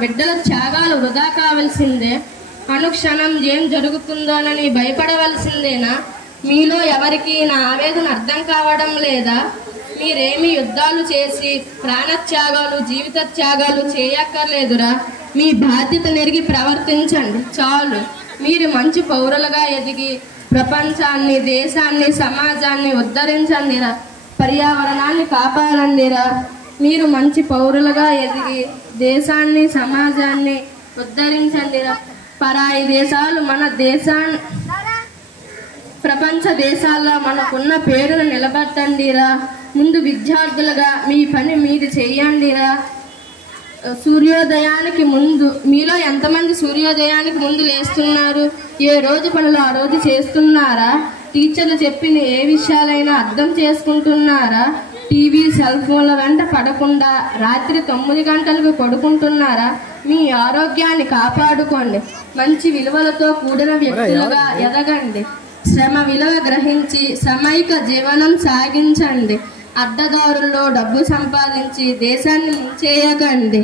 బిడ్డల త్యాగాలు వృధా కావాల్సిందే? అనుక్షణం ఏం జరుగుతుందోనని భయపడవలసిందేనా? మీలో ఎవరికి నా ఆవేదన అర్థం కావడం లేదా? మీరేమి యుద్ధాలు చేసి ప్రాణత్యాగాలు జీవిత త్యాగాలు చేయక్కర్లేదురా. మీ బాధ్యత నెరిగి ప్రవర్తించండి చాలు. మీరు మంచి పౌరులుగా ఎదిగి ప్రపంచాన్ని, దేశాన్ని, సమాజాన్ని ఉద్ధరించండిరా. పర్యావరణాన్ని కాపాడండిరా. మీరు మంచి పౌరులుగా ఎదిగి దేశాన్ని, సమాజాన్ని ఉద్ధరించండిరా. పరాయి దేశాలు మన దేశాన్ని, ప్రపంచ దేశాల్లో మనకున్న పేరును నిలబెట్టండిరా. ముందు విద్యార్థులుగా మీ పని మీరు చేయండిరా. సూర్యోదయానికి ముందు మీలో ఎంతమంది సూర్యోదయానికి ముందు లేస్తున్నారు? ఏ రోజు పనులు ఆ రోజు చేస్తున్నారా? టీచర్లు చెప్పిన ఏ విషయాలైనా అర్థం చేసుకుంటున్నారా? టీవీ, సెల్ ఫోన్ల వెంట పడకుండా రాత్రి 9 గంటలకు పడుకుంటున్నారా? మీ ఆరోగ్యాన్ని కాపాడుకోండి. మంచి విలువలతో కూడిన వ్యక్తులుగా ఎదగండి. శ్రమ విలువ గ్రహించి సామూహిక జీవనం సాగించండి. అడ్డదారుల్లో డబ్బు సంపాదించి దేశాన్ని ముంచేయకండి.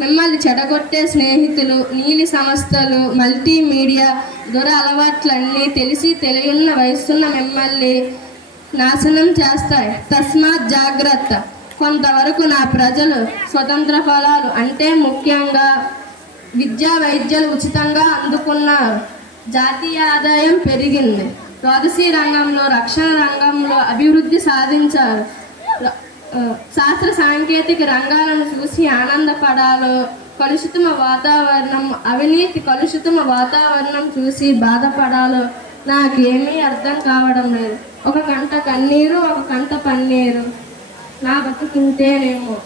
మిమ్మల్ని చెడగొట్టే స్నేహితులు, నీలి సంస్థలు, మల్టీమీడియా దుర అలవాట్లన్నీ తెలిసి తెలియన్న వయసున్న మిమ్మల్ని నాశనం చేస్తాయి. తస్మాత్ జాగ్రత్త. కొంతవరకు నా ప్రజలు స్వతంత్ర ఫలాలు అంటే ముఖ్యంగా విద్యా వైద్యాలు ఉచితంగా అందుకున్నారు. జాతీయ ఆదాయం పెరిగింది. స్వదేశీ రంగంలో, రక్షణ రంగంలో అభివృద్ధి సాధించారు. శాస్త్ర సాంకేతిక రంగాలను చూసి ఆనందపడాలో, కలుషితమ వాతావరణం, అవినీతి కలుషితమ వాతావరణం చూసి బాధపడాలో నాకేమీ అర్థం కావడం లేదు. ఒక కంట కన్నీరు, ఒక కంట పన్నీరు. నా బతుకుంటేనేమో